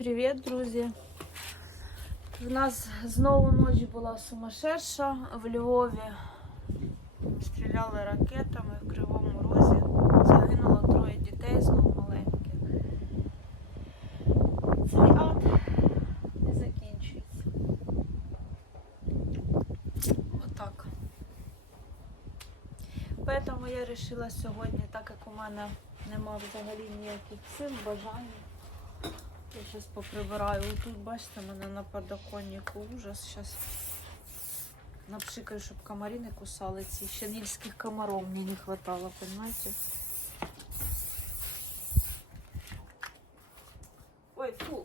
привіт, друзі! В нас знову ніч була сумасшедша в Львові. Стріляли ракетами в Кривому Розі. Загинуло троє дітей знову маленьких. Цей ад не закінчується. Отак. Поэтому я вирішила сьогодні, так як у мене нема взагалі ніяких сил, бажань. Я зараз поприбираю. Тут, бачите, мене на подоконнику ужас. Зараз напшикаю, щоб комарі не кусали ці. Ще нільських комаров мені не хватало, понимаете? Ой, фу.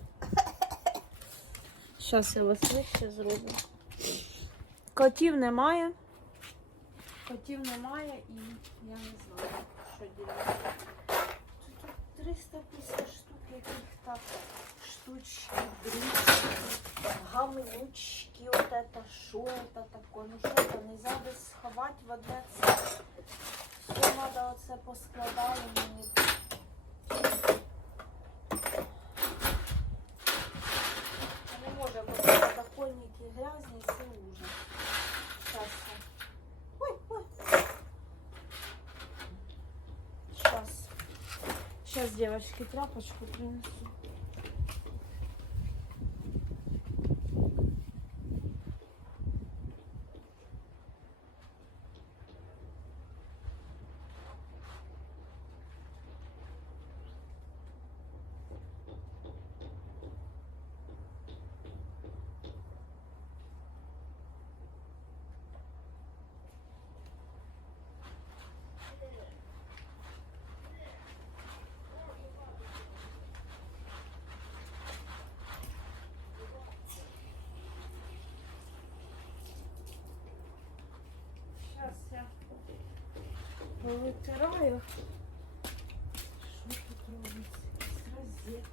Зараз я вас вище зроблю. Котів немає. Котів немає і я не знаю, що ділати. Тут 350 штук яких так штучки, брючки, гамнючки, вот это, что это такое, ну що это, нельзя десь сховати в одне це. Все треба оце поскладали мені. Не може бути подоконники грязні, це ужас. Сейчас я. Ой, ой. Сейчас. Сейчас, девочки, тряпочку принесу. Повитираю. Що тут робиться? Розетки,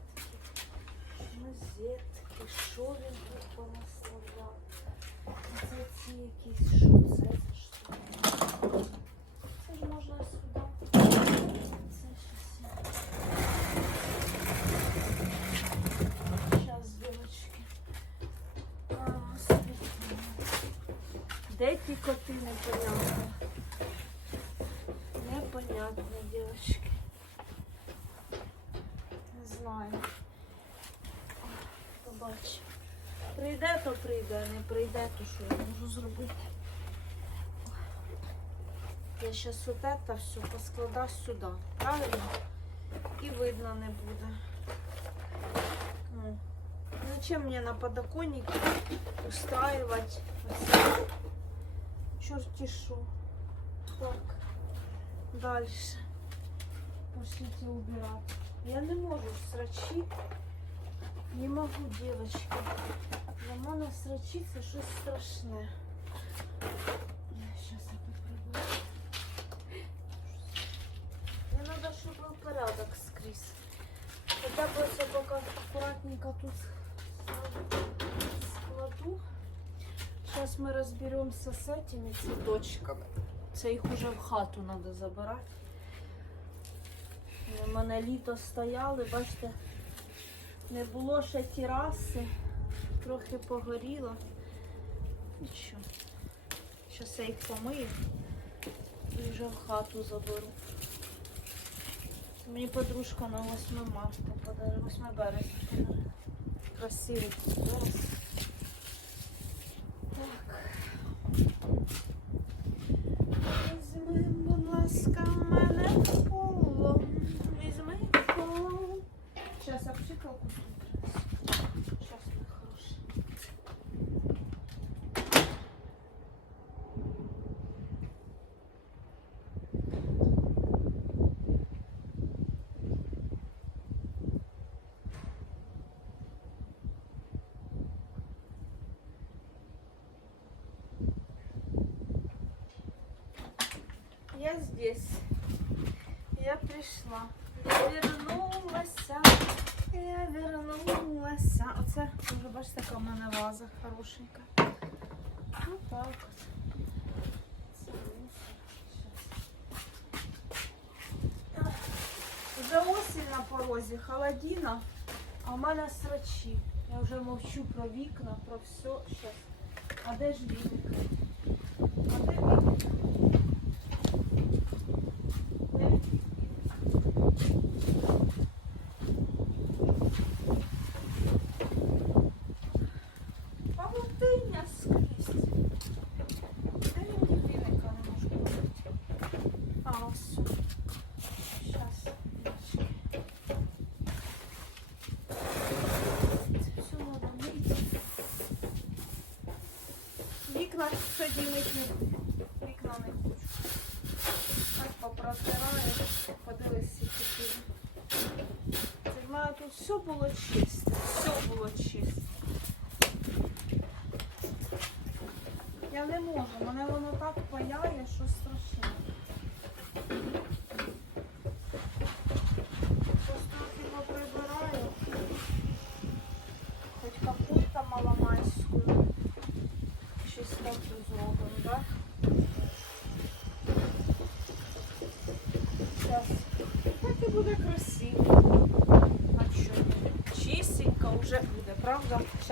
розетки, що він тут понаставляв? Це ці якісь, що це за штуки? Це ж можна сюди. Це щось. Зараз, господи. Де ті коти непонятно? Непонятно, девочки. Не знаю. Побачимо. Прийде, то прийде, не прийде, то що я можу зробити. Я зараз от это все поскладаю сюди, правильно? І видно не буде. Ну, Зачем мне на подоконнике устраивать черти шо. Так, дальше. Пошлите убирать. Я не можу срачи. Не могу, девочки. Для мене срачи це щось страшне. Сейчас я попробую. Мне надо, щоб був порядок скрізь. Хотя бы все пока аккуратненько тут складу. Сейчас мы разберемся с этими цветочками. Це їх уже в хату треба забирати. Мене літо стояли, бачите, не було ще тераси, трохи погоріло. Нічого. Зараз я їх помию і вже в хату заберу. Мені подружка на 8 марта подарила, 8 березня. Красивий зараз. Так. Візьми, будь ласка, мене в коло. Візьми в коло. Зараз я пшикалку принесу. Зараз мій хороший. Я здесь. Я пришла. Я вернулася. Я вернулася. Оце вже бачите, така в мене ваза хорошенька. Ну так Вже осінь на порозі, холодина, А в мене срачі. Я вже мовчу про вікна, про все. Щас. А де ж віник? А де віник? Де він? Павутиння скрізь. Де він ні віника не можу купити? А, ось. Щас. Це все надо мити. Вікна сьогодні мити не буду. Вікна не хочу. Так попротираю, подивись всі Це в мене тут все було чисто. Все було чисто. Я не можу, мене воно так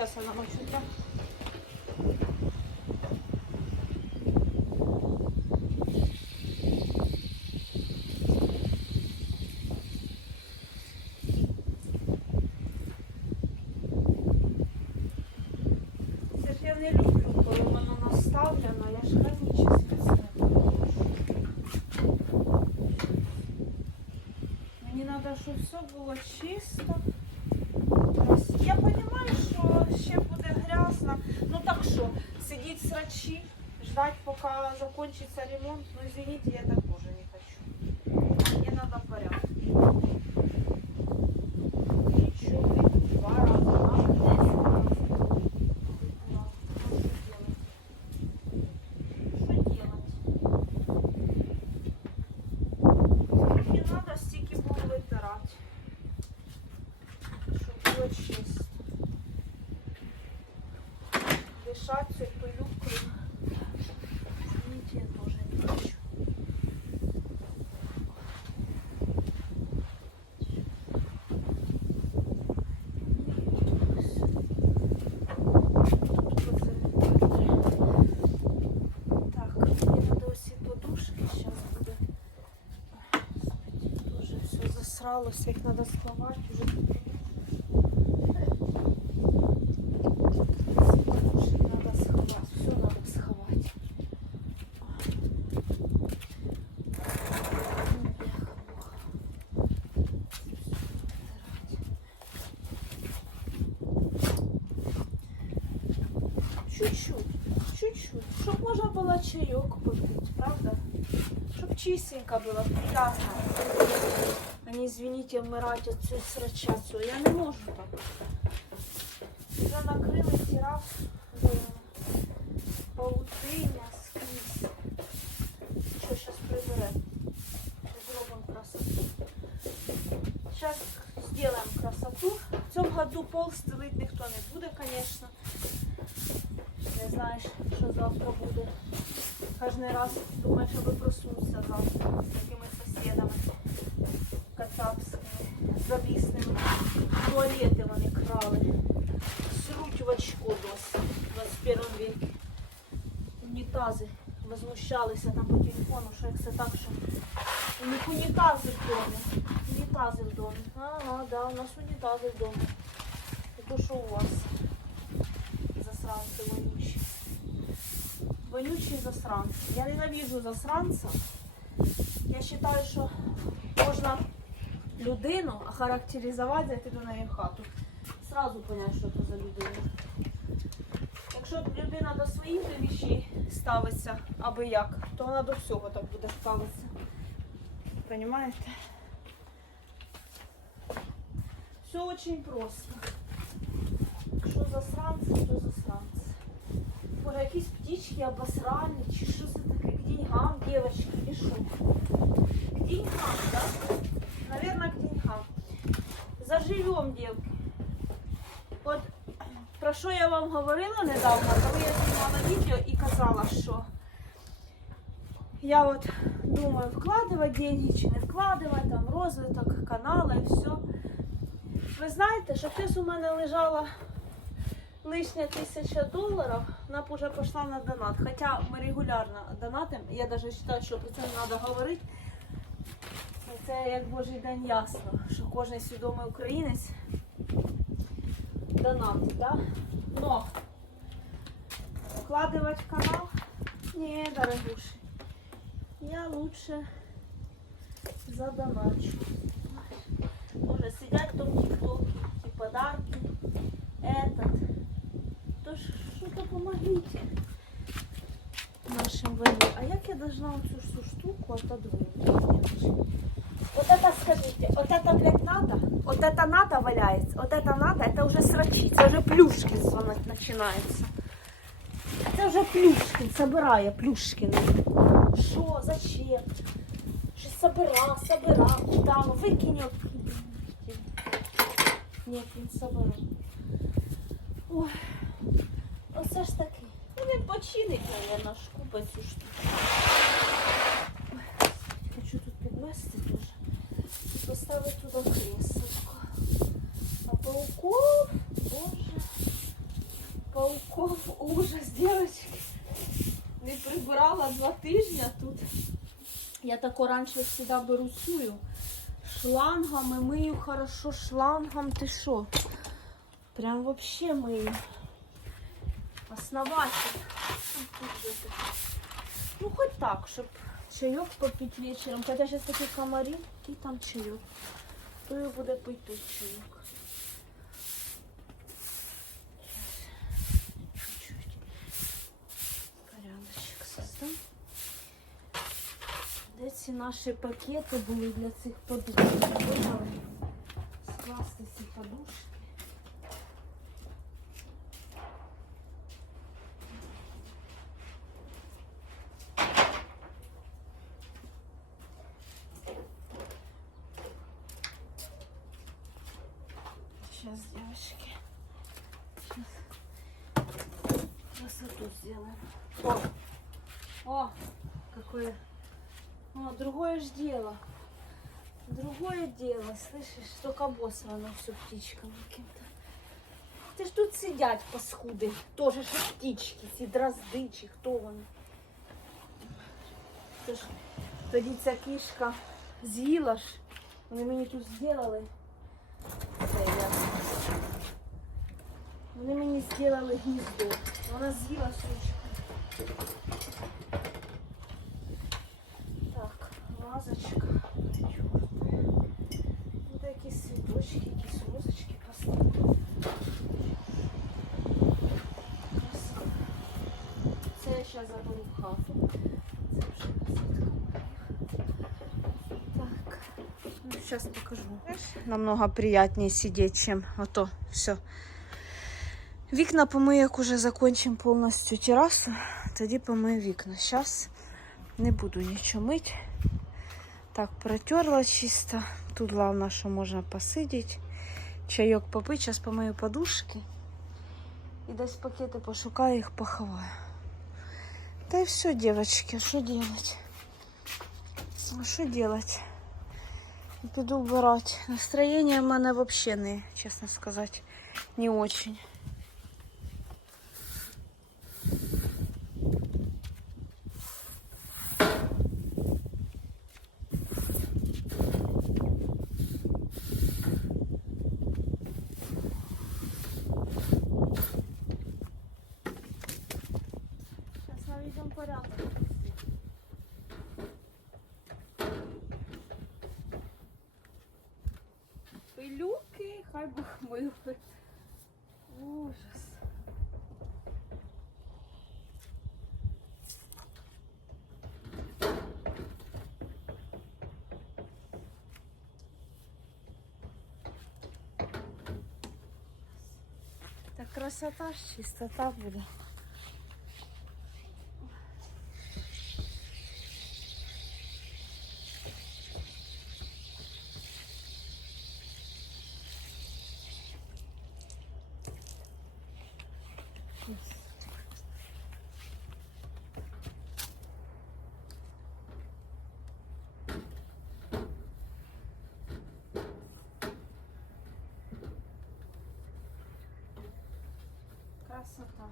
правда? Зараз я намочу так. Це ж я не люблю, коли воно наставлено, я ж хронічно це не переношу. Мені треба, щоб все було чисто. Крас- Я розумію, що ще буде грязно. Ну так що, сидіть срачі, ждать, поки закінчиться ремонт. Ну извините, я так все засралося, їх треба сховати вже. Треба сховати, все треба сховати. Чуть-чуть, чуть-чуть, щоб можна було чайок попити, правда? Щоб чистенько было, приятно. А не, извините, вмирать от цього срача цього. Я не можу так. Вже накрили террасу, де паутиня скрізь. Що, зараз приберемо. Щас зробимо красоту. Сейчас сделаем красоту. В цьому году пол стелить ніхто не буде, конечно. Не знаєш, що завтра буде. Кожен раз думаєш, аби проснувся завтра кацапськими, завісними. Туалети вони крали. Сруть в очко досі в 21 веке. Унітази возмущалися там по телефону, що як це так, що у них унітази в домі. Унітази в домі. Ага, да, у нас унітази в домі. І то, що у вас засранці вонючі. Вонючі засранці. Я ненавижу засранця. Я вважаю, що можна людину охарактеризувати, зайти до неї в хату. Сразу понять, що це за людина. Якщо людина до своїх вещей ставиться, аби як, то вона до всього так буде ставитися. Понимаєте? Все очень просто. Якщо засранці, то засранці. Боже, якісь птички обосрали, чи що це таке? К деньгам, девочки, і? К деньгам, да? Наверное, к деньгам. Заживем, девки. От про що я вам говорила недавно, коли я знімала відео і казала, що я от думаю, вкладывать деньги чи не вкладывать, там розвиток канала і все. Ви знаєте, що хтось у мене лежала лишня тисяча доларів, вона вже пішла на донат. Хоча ми регулярно донатимо. Я навіть вважаю, що про це не треба говорити Це як божий день ясно, що кожен свідомий українець донатить, да? Но вкладывать в канал? Не, дорогуши. Я лучше задоначу. Тоже сидят там в ТикТоке, и подарки, этот. То ж что-то помогите нашим военным. А як я должна вот всю, всю штуку отодвинуть? Вот это скажите, вот это, блядь, надо? Вот это надо валяется? Вот это надо? Это уже срачи, це вже Плюшкін звонить починається. Це вже Плюшкін, собирає Плюшкін. Що, зачем? Щось собира, собира, куда? Ну, викинь його. Ні, він собирав. Ой, оце ж таки. Ну, він починить, мабуть, купить цю штуку. Туди. А пауков, боже, пауков ужас, девочки. Не прибирала два тижні тут. Я тако раніше завжди беру сую. Шлангами мию хорошо, шлангом ти що? Прям вообще мию. Основатель. Ну, хоть так, щоб чайок попить вечером. Хотя сейчас такі комари, який там чайок. Хто буде пити той чайок? Чуть-чуть. Порядочок создам. Де ці наші пакети були для цих подушок? Другое дело, слышишь, только обосрано все птичкам каким-то. Ти ж тут сидять паскуди, тоже ж птички, ці дрозди, чи хто вони. Це ж тоді ця кішка з'їла ж, вони мені тут зробили. Це я. Вони мені зробили гніздо. Вона з'їла сучку. Я заберу хату. Так. Ну, сейчас покажу. Намного приятнее сидеть, чем вот то все. Вікна помию, як уже закончим повністю терасу, тоді помию вікна. Зараз не буду нічого мити. Так, протерла чисто. Тут головне, що можна посидіти. Чайок попити, зараз помию подушки. І десь пакети пошукаю, їх поховаю. Та и все, девочки, що делать? А що делать? Піду вбирати. Настроєння в мене взагалі не, чесно сказати, не очень. красота, чистота буде. Yes. красота.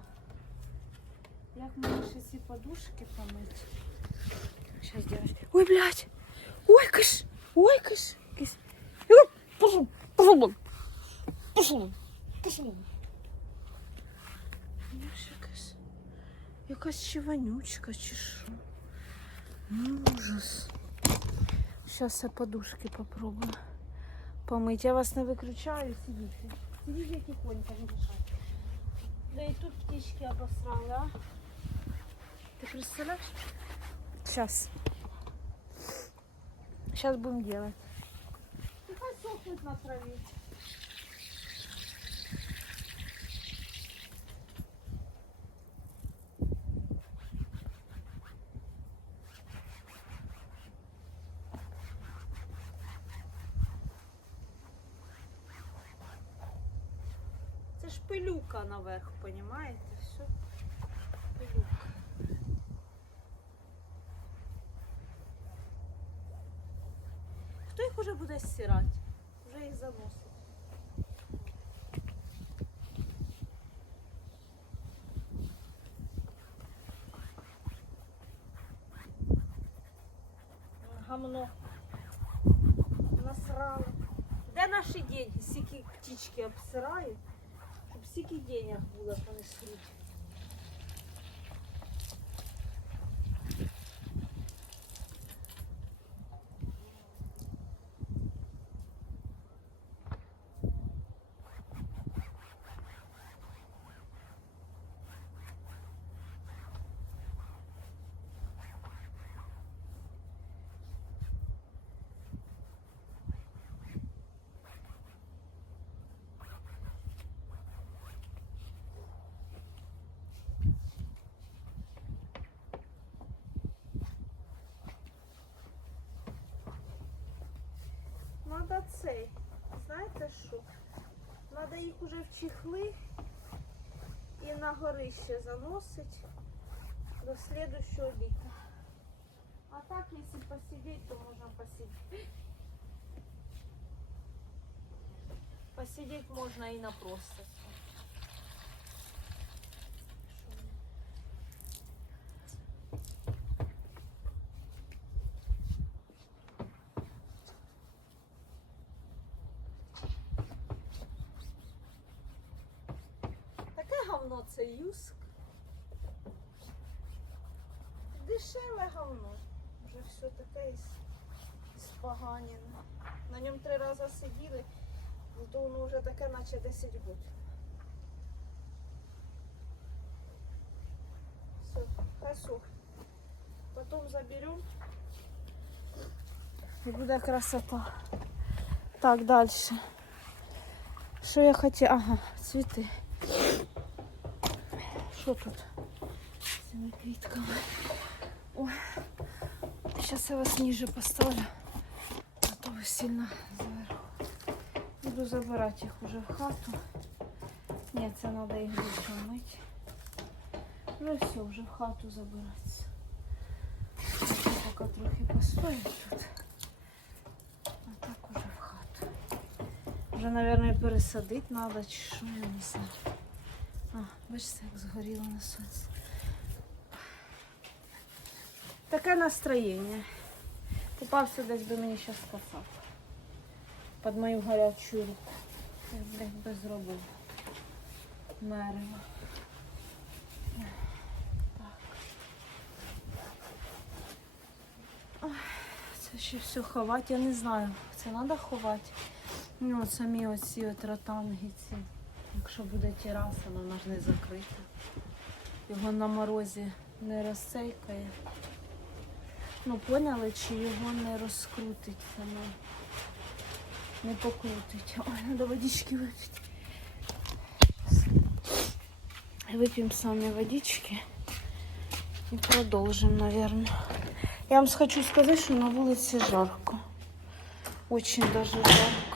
Як мені ще ці подушки помити? Сейчас делать. Ой, блядь! Ой, кыш! Ой, кыш! Кыш! Ой, Пошел! Пошел! вон! Пошел! Пошел! вон! Яша, якась, якась ще вонючка, чи що? Ну, Ужас. Сейчас я подушки попробую помыть. Я вас не виключаю, сидите. Сидите, як іконька, не мешайте. Да и тут птички обосрали, а? Ты представляешь? Сейчас. Сейчас будем делать. Нехай сохнуть на траве. Це ж пилюка наверх, понімаєте? Все. Пилюка. Хто їх уже буде стирати? Вже їх заносить. Гамно. Насрали. Де наші деньги? Стільки птички обсирають, Щоб стільки денег було понесли. Надо цей. Знаєте що? Надо їх уже в чехли і на горище заносить до следующего літа. А так, якщо посидеть, то можна посидіти. Посидеть можна і на просто. Говно це юск. Дешеве говно. Вже все таке споганене. На ньому три рази сиділи, то воно вже таке, наче 10 років. Все, хай сохне. Потім заберемо. І буде красота. Так, далі. Що я хотіла? Ага, цвіти. Що тут з цими квітками? Ой, зараз я вас ниже поставлю, а то ви сильно зверху. Буду забирати їх уже в хату. Ні, це треба їх більше мити. Ну все, вже в хату забиратися. Поки трохи постоїть тут. А так уже в хату. Вже, мабуть, пересадити треба, чи що, я не знаю. Бачите, як згоріло на сонці. Таке настроєння. Попався десь би мені зараз кацап. Під мою гарячу руку. Я, блядь, без роботи. Мерево. Це ще все ховати, я не знаю. Це треба ховати. Ну, самі оці от ротанги ці. Якщо буде тераса, вона ж не закрита. Його на морозі не розцейкає. Ну, поняли, чи його не розкрутиться, не, не покрутить. Ой, треба водички випити. Вип'ємо самі водички і продовжимо, мабуть. Я вам хочу сказати, що на вулиці жарко. Очень даже жарко.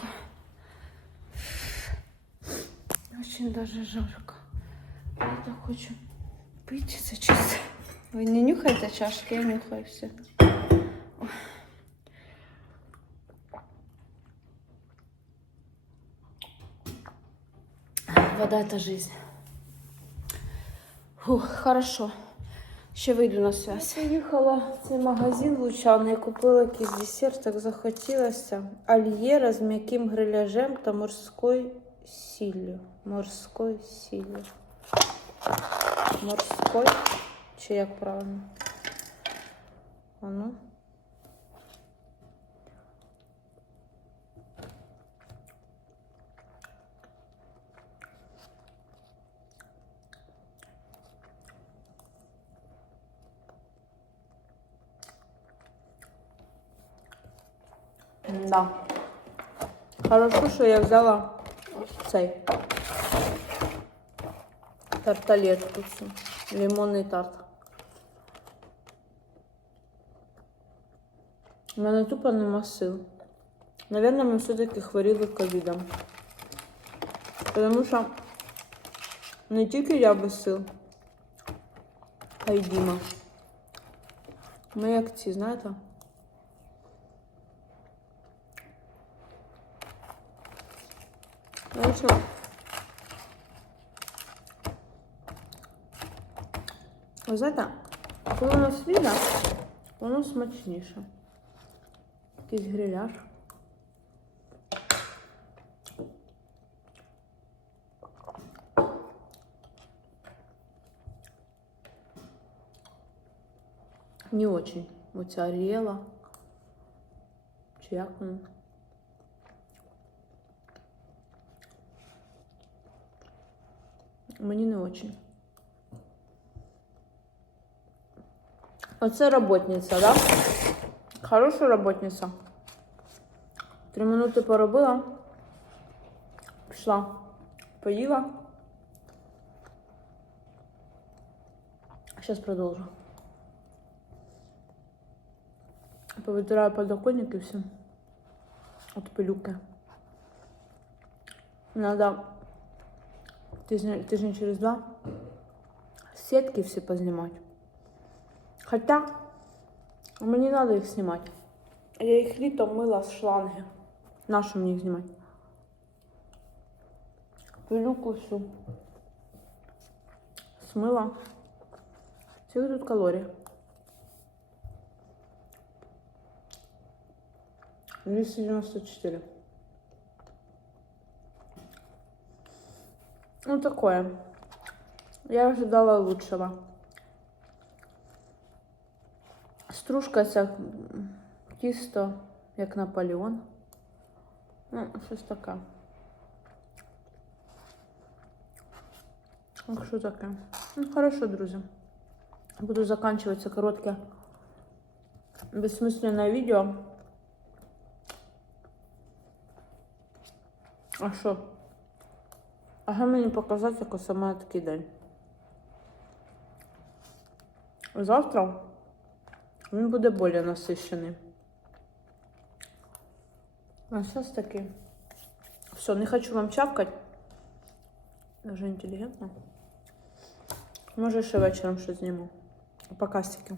Очень даже жарко. Я так хочу пить чисто. Ви не нюхаєте чашки, я нюхаю все. Вода это жизнь. Фух, хорошо. Ще вийду на связь. Я поїхала в цей магазин Лучаний, купила якийсь десерт, так захотілося. Альєра з м'яким гриляжем та морською сіллю. Морською сіллю. Морською? Чи як правильно? А ну. Да. Хорошо, що я взяла цей тарталетку цю. Лимонний тарт. У мене тупо нема сил. Наверное, ми все-таки хворіли ковідом. Тому що не тільки я без сил, а й Діма. Ми як ці, знаєте? Общем, ви знаєте, коли воно свіже, воно смачніше. Якийсь гриляш. Не очень. Оця Арієла. Чи як воно? Мені не очень. Оце работниця, да? Хороша работниця. Три минути поробила. Пішла. Поїла. Сейчас продолжу. Повитираю подоконник и все. От пилюки. Надо тижня, тижня через два сетки все познимать. Хотя мені надо їх знімати. Я їх літом мила з шланги. Нашу мені їх знімати. Пилюку всю. Смила. Скільки тут калорій? 294. Ну, такое. Я ожидала лучшего. Стружка ця м, тісто, як Наполеон. Ну, щось таке. Ох, що таке? Ну, хорошо, друзі. Буду заканчивать це коротке безсмысленное відео. А що? Ага, мені показати, як саме такий день. Завтра він буде більш насищений. А зараз такий. Все, не хочу вам чавкать. Дуже інтелігентно. Може, ще вечором щось зніму. Покастики.